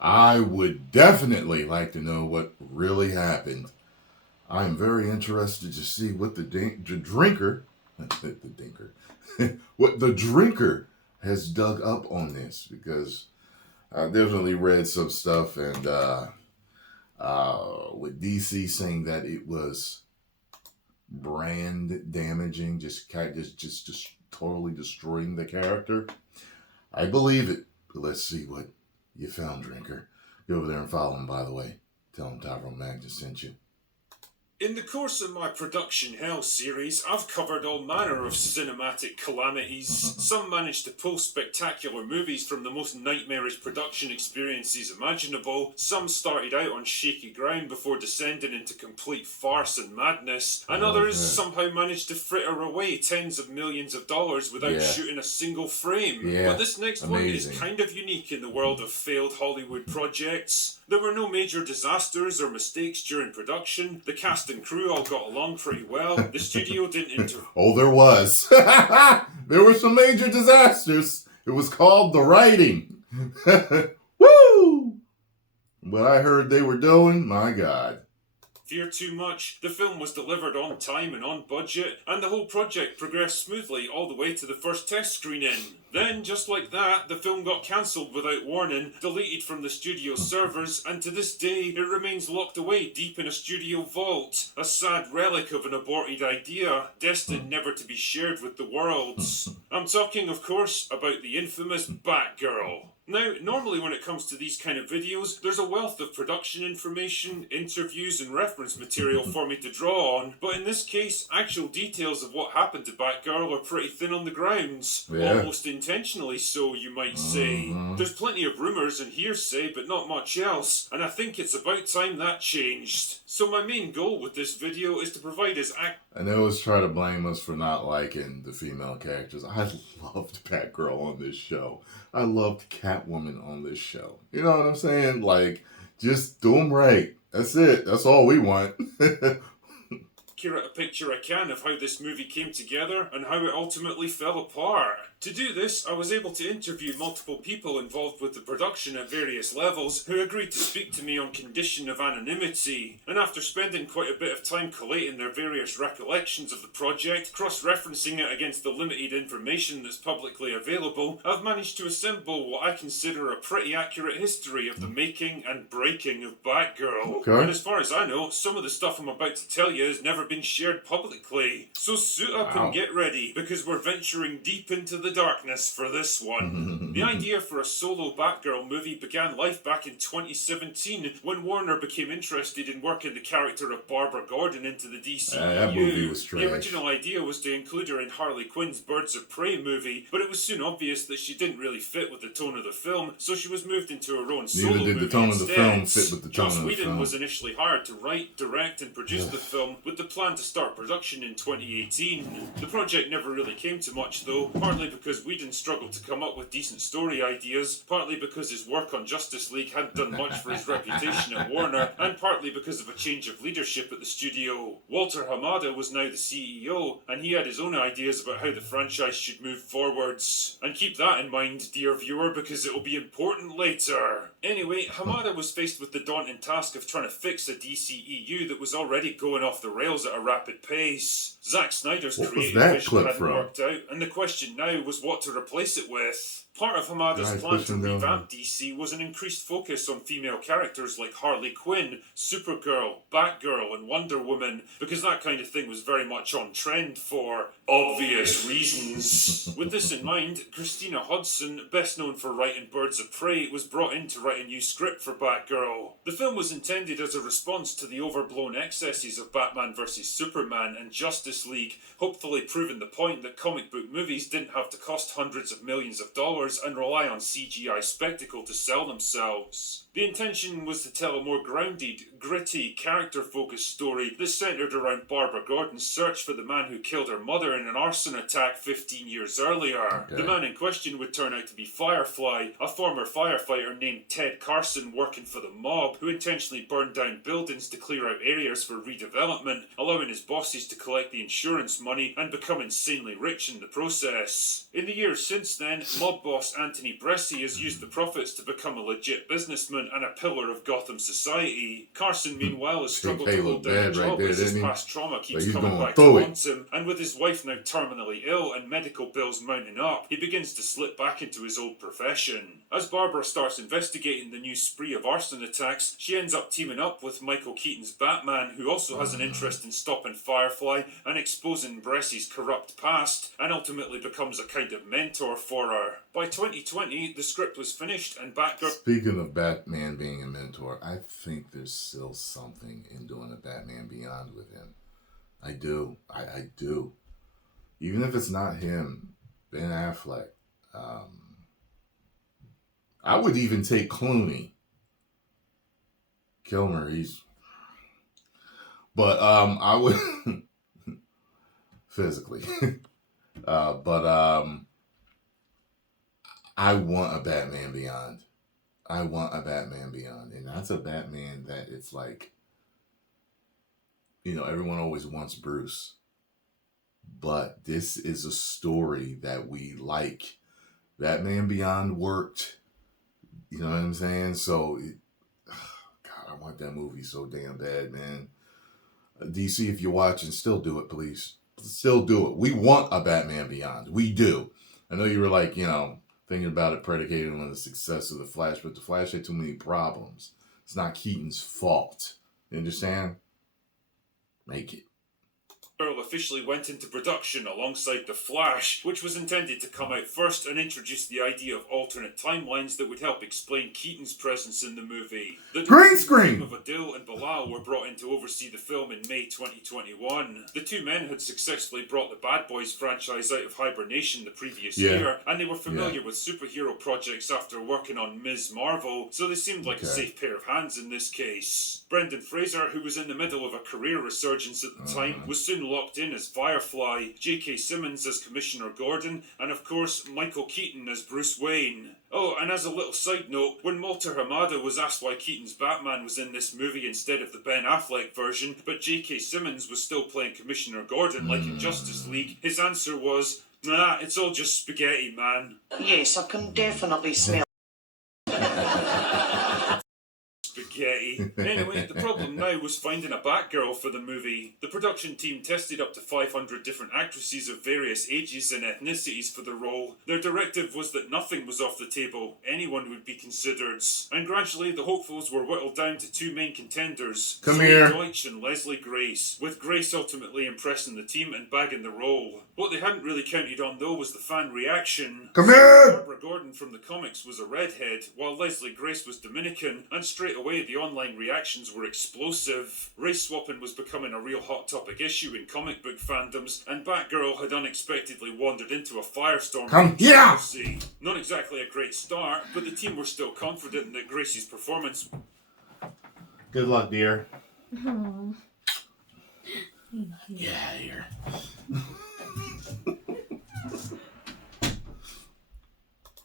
I would definitely like to know what really happened. I am very interested to see what the drinker, the dinker, what the drinker has dug up on this because I definitely read some stuff and with DC saying that it was brand damaging, just totally destroying the character. I believe it, but let's see what you found, drinker. Go over there and follow him, by the way. Tell him Tyrone Magnus sent you. In the course of my Production Hell series, I've covered all manner of cinematic calamities. Some managed to pull spectacular movies from the most nightmarish production experiences imaginable. Some started out on shaky ground before descending into complete farce and madness. And others somehow managed to fritter away tens of millions of dollars without shooting a single frame. But this next one is kind of unique in the world of failed Hollywood projects. There were no major disasters or mistakes during production. The cast and crew all got along pretty well. The studio didn't interfere. Oh, there was. There were some major disasters. It was called the writing. Woo! What I heard they were doing, my God. Fear too much. The film was delivered on time and on budget, and the whole project progressed smoothly all the way to the first test screening. Then, just like that, the film got cancelled without warning, deleted from the studio servers, and to this day, it remains locked away deep in a studio vault. A sad relic of an aborted idea, destined never to be shared with the world. I'm talking, of course, about the infamous Batgirl. Now, normally when it comes to these kind of videos, there's a wealth of production information, interviews and reference material for me to draw on, but in this case, actual details of what happened to Batgirl are pretty thin on the grounds. Almost intentionally so, you might say. There's plenty of rumours and hearsay, but not much else, and I think it's about time that changed. So my main goal with this video is to provide as I know it's trying to blame us for not liking the female characters. I loved Batgirl on this show. I loved Catwoman on this show. You know what I'm saying? Like, just do them right. That's it. That's all we want. accurate a picture I can of how this movie came together and how it ultimately fell apart. To do this, I was able to interview multiple people involved with the production at various levels who agreed to speak to me on condition of anonymity, and after spending quite a bit of time collating their various recollections of the project, cross-referencing it against the limited information that's publicly available, I've managed to assemble what I consider a pretty accurate history of the making and breaking of Batgirl. Okay. And as far as I know, some of the stuff I'm about to tell you has never been shared publicly. So suit up and get ready, because we're venturing deep into the darkness for this one. The idea for a solo Batgirl movie began life back in 2017 when Warner became interested in working the character of Barbara Gordon into the DCEU. That movie was trash. The original idea was to include her in Harley Quinn's Birds of Prey movie, but it was soon obvious that she didn't really fit with the tone of the film, so she was moved into her own solo movie Neither did the tone instead. of the film fit with the tone Joss of the Whedon film. was initially hired to write, direct and produce the film, with the plan to start production in 2018. The project never really came to much though, partly because Whedon struggled to come up with decent story ideas, partly because his work on Justice League hadn't done much for his reputation at Warner, and partly because of a change of leadership at the studio. Walter Hamada was now the CEO, and he had his own ideas about how the franchise should move forwards. And keep that in mind, dear viewer, because it will be important later. Anyway, Hamada was faced with the daunting task of trying to fix a DCEU that was already going off the rails at a rapid pace. Zack Snyder's creative vision hadn't worked out, and the question now was what to replace it with. Part of Hamada's plan to revamp DC was an increased focus on female characters like Harley Quinn, Supergirl, Batgirl and Wonder Woman, because that kind of thing was very much on trend for obvious reasons. With this in mind, Christina Hodson, best known for writing Birds of Prey, was brought in to write a new script for Batgirl. The film was intended as a response to the overblown excesses of Batman vs Superman and Justice League, hopefully proving the point that comic book movies didn't have to cost hundreds of millions of dollars and rely on CGI spectacle to sell themselves. The intention was to tell a more grounded, gritty, character-focused story that centred around Barbara Gordon's search for the man who killed her mother in an arson attack 15 years earlier. The man in question would turn out to be Firefly, a former firefighter named Ted Carson working for the mob, who intentionally burned down buildings to clear out areas for redevelopment, allowing his bosses to collect the insurance money and become insanely rich in the process. In the years since then, mob boss Anthony Bresci has used the profits to become a legit businessman and a pillar of Gotham society. Carson, meanwhile, has struggled to hold down a job as his past trauma keeps coming back to haunt him, and with his wife now terminally ill and medical bills mounting up, he begins to slip back into his old profession. As Barbara starts investigating the new spree of arson attacks, she ends up teaming up with Michael Keaton's Batman, who also has an interest in stopping Firefly and exposing Bresci's corrupt past, and ultimately becomes a kind of mentor for her. By 2020, the script was finished and Batgirl... Speaking of Batman being a mentor, I think there's still something in doing a Batman Beyond with him. I do. I do. Even if it's not him, Ben Affleck. I would even take Clooney. Kilmer, but I would physically. But I want a Batman Beyond. I want a Batman Beyond. And that's a Batman that it's like, everyone always wants Bruce. But this is a story that we like. Batman Beyond worked. You know what I'm saying? So, God, I want that movie so damn bad, man. DC, if you're watching, still do it, please. Still do it. We want a Batman Beyond. We do. I know you were like, thinking about it predicated on the success of The Flash, but The Flash had too many problems. It's not Keaton's fault. You understand? Make it. Batgirl officially went into production alongside The Flash, which was intended to come out first and introduce the idea of alternate timelines that would help explain Keaton's presence in the movie. The green screen of Adil and Bilal were brought in to oversee the film in May 2021. The two men had successfully brought the Bad Boys franchise out of hibernation the previous year, and they were familiar with superhero projects after working on Ms. Marvel, so they seemed like a safe pair of hands in this case. Brendan Fraser, who was in the middle of a career resurgence at the time, was soon locked in as Firefly, J.K. Simmons as Commissioner Gordon, and of course Michael Keaton as Bruce Wayne. Oh, and as a little side note, when Walter Hamada was asked why Keaton's Batman was in this movie instead of the Ben Affleck version, but J.K. Simmons was still playing Commissioner Gordon like in Justice League, his answer was, "Nah, it's all just spaghetti, man." Yes, I can definitely smell spaghetti. Anyway, the problem now was finding a Batgirl for the movie. The production team tested up to 500 different actresses of various ages and ethnicities for the role. Their directive was that nothing was off the table, anyone would be considered. And gradually the hopefuls were whittled down to two main contenders, Zoe Deutsch and Leslie Grace, with Grace ultimately impressing the team and bagging the role. What they hadn't really counted on though was the fan reaction. Barbara Gordon from the comics was a redhead, while Leslie Grace was Dominican, and straight away the online reactions were explosive. Race swapping was becoming a real hot topic issue in comic book fandoms, and Batgirl had unexpectedly wandered into a firestorm. Not exactly a great start, but the team were still confident that Grace's performance... Good luck, dear. Aww. Yeah, here.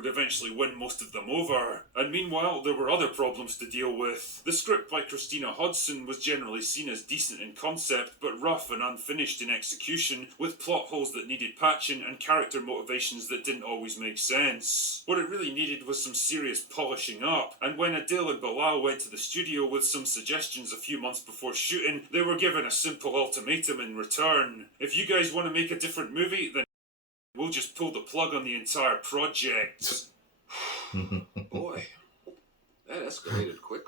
would eventually win most of them over. And meanwhile, there were other problems to deal with. The script by Christina Hodson was generally seen as decent in concept, but rough and unfinished in execution, with plot holes that needed patching and character motivations that didn't always make sense. What it really needed was some serious polishing up, and when Adil and Bilal went to the studio with some suggestions a few months before shooting, they were given a simple ultimatum in return. If you guys want to make a different movie, then we'll just pull the plug on the entire project. Boy, that escalated quickly.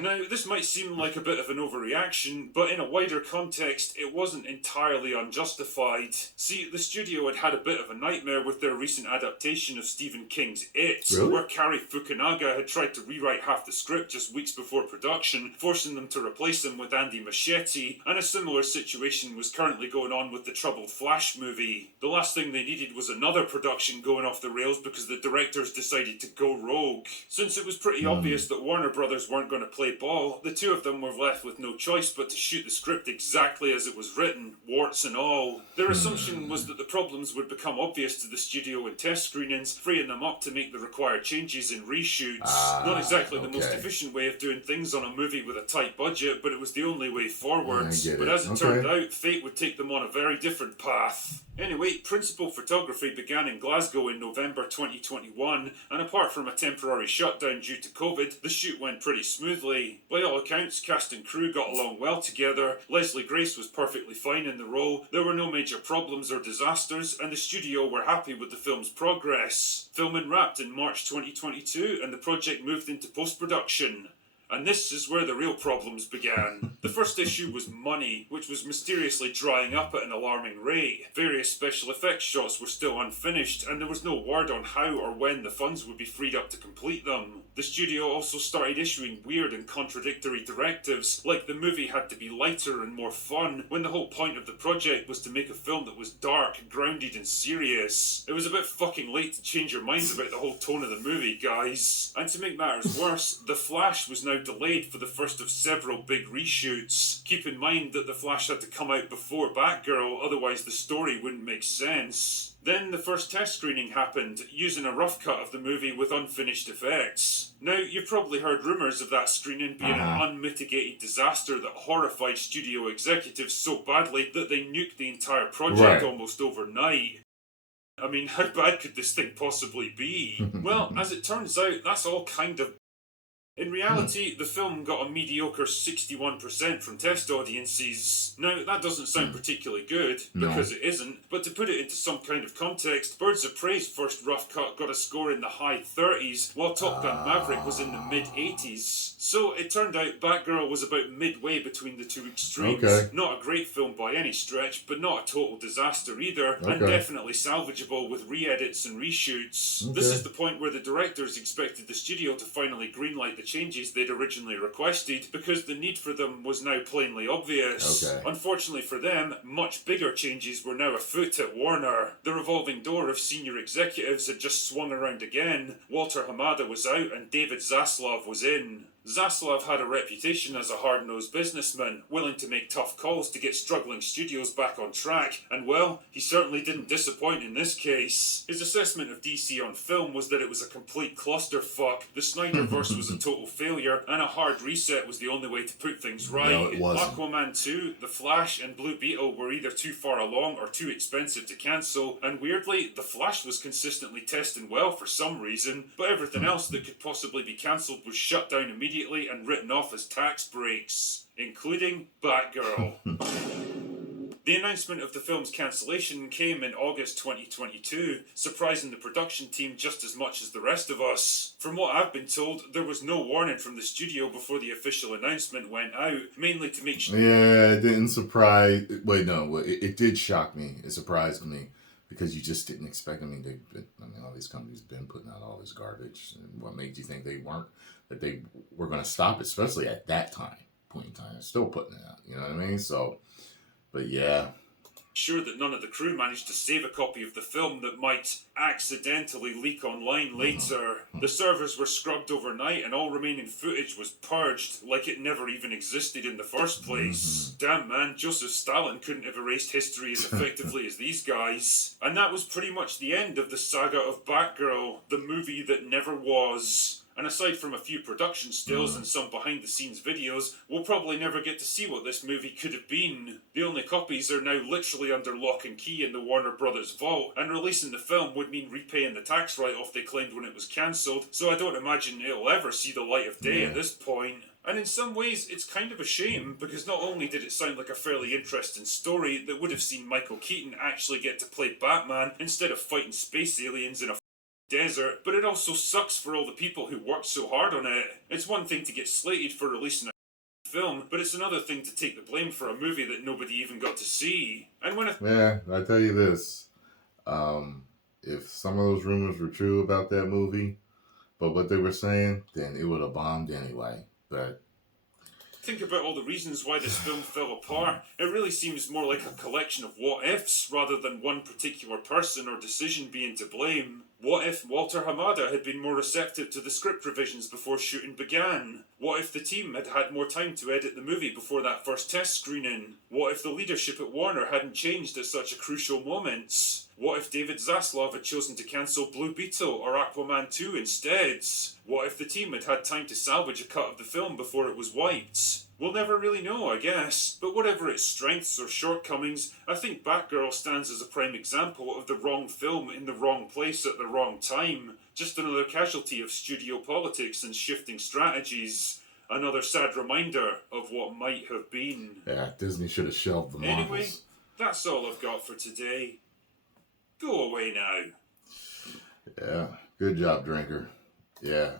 Now, this might seem like a bit of an overreaction, but in a wider context, it wasn't entirely unjustified. See, the studio had had a bit of a nightmare with their recent adaptation of Stephen King's It, where Cary Fukunaga had tried to rewrite half the script just weeks before production, forcing them to replace him with Andy Muschietti, and a similar situation was currently going on with the troubled Flash movie. The last thing they needed was another production going off the rails because the directors decided to go rogue. Since it was pretty obvious that Warner Brothers weren't going to play ball, the two of them were left with no choice but to shoot the script exactly as it was written, warts and all. Their assumption was that the problems would become obvious to the studio in test screenings, freeing them up to make the required changes in reshoots. Not exactly the most efficient way of doing things on a movie with a tight budget, but it was the only way forward. But as it turned out, fate would take them on a very different path. Anyway, principal photography began in Glasgow in November 2021, and apart from a temporary shutdown due to COVID, the shoot went pretty smoothly. By all accounts, cast and crew got along well together, Leslie Grace was perfectly fine in the role, there were no major problems or disasters, and the studio were happy with the film's progress. Filming wrapped in March 2022, and the project moved into post-production. And this is where the real problems began. The first issue was money, which was mysteriously drying up at an alarming rate. Various special effects shots were still unfinished, and there was no word on how or when the funds would be freed up to complete them. The studio also started issuing weird and contradictory directives, like the movie had to be lighter and more fun, when the whole point of the project was to make a film that was dark, grounded and serious. It was a bit fucking late to change your minds about the whole tone of the movie, guys. And to make matters worse, The Flash was now delayed for the first of several big reshoots. Keep in mind that The Flash had to come out before Batgirl, otherwise the story wouldn't make sense. Then the first test screening happened, using a rough cut of the movie with unfinished effects. Now, you've probably heard rumours of that screening being an unmitigated disaster that horrified studio executives so badly that they nuked the entire project almost overnight. I mean, how bad could this thing possibly be? Well, as it turns out, that's all kind of... In reality, the film got a mediocre 61% from test audiences. Now, that doesn't sound particularly good, because it isn't, but to put it into some kind of context, Birds of Prey's first rough cut got a score in the high 30s, while Top Gun Maverick was in the mid-80s. So it turned out Batgirl was about midway between the two extremes. Not a great film by any stretch, but not a total disaster either, and definitely salvageable with re-edits and reshoots. This is the point where the directors expected the studio to finally greenlight the changes they'd originally requested, because the need for them was now plainly obvious. Unfortunately for them, much bigger changes were now afoot at Warner. The revolving door of senior executives had just swung around again. Walter Hamada was out and David Zaslav was in. Zaslav had a reputation as a hard-nosed businessman, willing to make tough calls to get struggling studios back on track, and well, he certainly didn't disappoint in this case. His assessment of DC on film was that it was a complete clusterfuck, the Snyderverse was a total failure, and a hard reset was the only way to put things right. No, it wasn't. Aquaman 2, The Flash, and Blue Beetle were either too far along or too expensive to cancel, and weirdly, The Flash was consistently testing well for some reason, but everything else that could possibly be cancelled was shut down immediately and written off as tax breaks, including Batgirl. The announcement of the film's cancellation came in August 2022, surprising the production team just as much as the rest of us. From what I've been told, there was no warning from the studio before the official announcement went out, mainly to make sure... Yeah, it didn't surprise... Wait, no, it did shock me. It surprised me. Because you just didn't expect... I mean, all these companies have been putting out all this garbage. And what made you think they were going to stop it, especially at that point in time? They're still putting it out, you know what I mean? So, but yeah. Sure that none of the crew managed to save a copy of the film that might accidentally leak online later. The servers were scrubbed overnight and all remaining footage was purged like it never even existed in the first place. Damn man, Joseph Stalin couldn't have erased history as effectively as these guys. And that was pretty much the end of the saga of Batgirl, the movie that never was. And aside from a few production stills and some behind-the-scenes videos, we'll probably never get to see what this movie could have been. The only copies are now literally under lock and key in the Warner Brothers vault, and releasing the film would mean repaying the tax write-off they claimed when it was cancelled, so I don't imagine it'll ever see the light of day at this point. And in some ways, it's kind of a shame, because not only did it sound like a fairly interesting story that would have seen Michael Keaton actually get to play Batman instead of fighting space aliens in a desert, but it also sucks for all the people who worked so hard on it. It's one thing to get slated for releasing a film, but it's another thing to take the blame for a movie that nobody even got to see. And when Yeah, I tell you this, if some of those rumors were true about that movie, but what they were saying, then it would have bombed anyway. But think about all the reasons why this film fell apart, it really seems more like a collection of what-ifs rather than one particular person or decision being to blame. What if Walter Hamada had been more receptive to the script revisions before shooting began? What if the team had had more time to edit the movie before that first test screening? What if the leadership at Warner hadn't changed at such a crucial moment? What if David Zaslav had chosen to cancel Blue Beetle or Aquaman 2 instead? What if the team had had time to salvage a cut of the film before it was wiped? We'll never really know, I guess. But whatever its strengths or shortcomings, I think Batgirl stands as a prime example of the wrong film in the wrong place at the wrong time. Just another casualty of studio politics and shifting strategies. Another sad reminder of what might have been. Yeah, Disney should have shelved the Marvels. Anyway, that's all I've got for today. Go away now. Yeah, good job, Drinker. Yeah,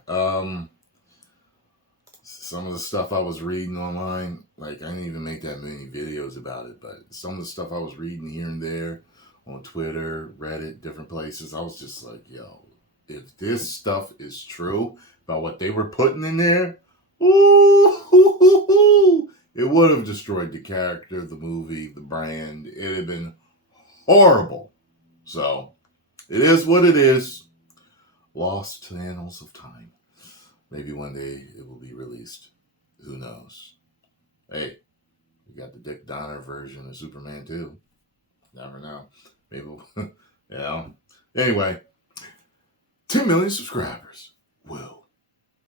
some of the stuff I was reading online, like, I didn't even make that many videos about it, but some of the stuff I was reading here and there on Twitter, Reddit, different places, I was just like, yo, if this stuff is true about what they were putting in there, ooh, it would have destroyed the character, the movie, the brand. It'd have been horrible. So, it is what it is. Lost to the annals of time. Maybe one day it will be released. Who knows? Hey, we got the Dick Donner version of Superman too. Never know. Maybe, Anyway, 10 million subscribers will